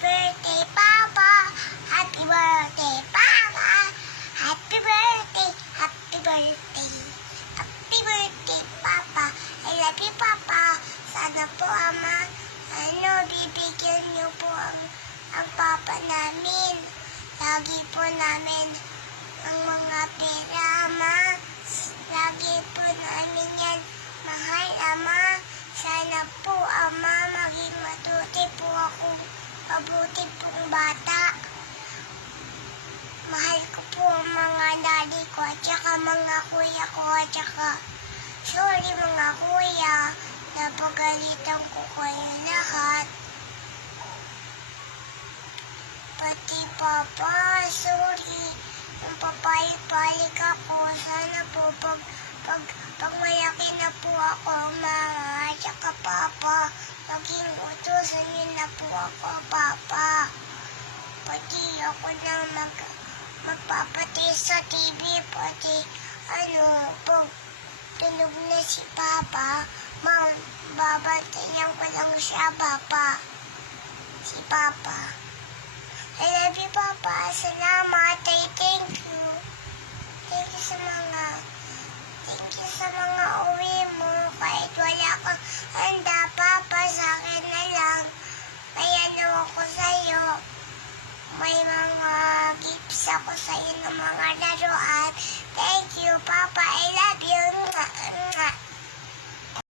birthday, Papa. Happy birthday, Papa. Happy birthday, happy birthday. Happy birthday, Papa. I love you, Papa. Sana po, Ama, bibigyan niyo po ang Papa namin. Lagi po namin ang mga pera, Ama. Lagi po namin yan. Mahal, Ama. Sana po, Ama, maging mabuti po ako. Mabuti pong bata. Mahal ko po ang mga daddy ko at saka mga kuya ko at saka sorry mga kuya, napagalitan ko kayo lahat. Pati Papa, sorry. Nung papalik-balik ako, sana po pag malaki na po ako, mga at saka Papa, maging utusan niyo na po ako, Papa. Pati ako na magpapati sa TV, pati pag tulog na si Papa, babantayan ko lang siya, Papa. Si Papa. I love you, Papa. Salamat. Thank you. Thank you sa mga uwi mo. Kahit wala kang handa, Papa, sa akin na lang. Kaya ako sa'yo. May mga gifts ako sa'yo ng mga laruan. Thank you, Papa. I love you.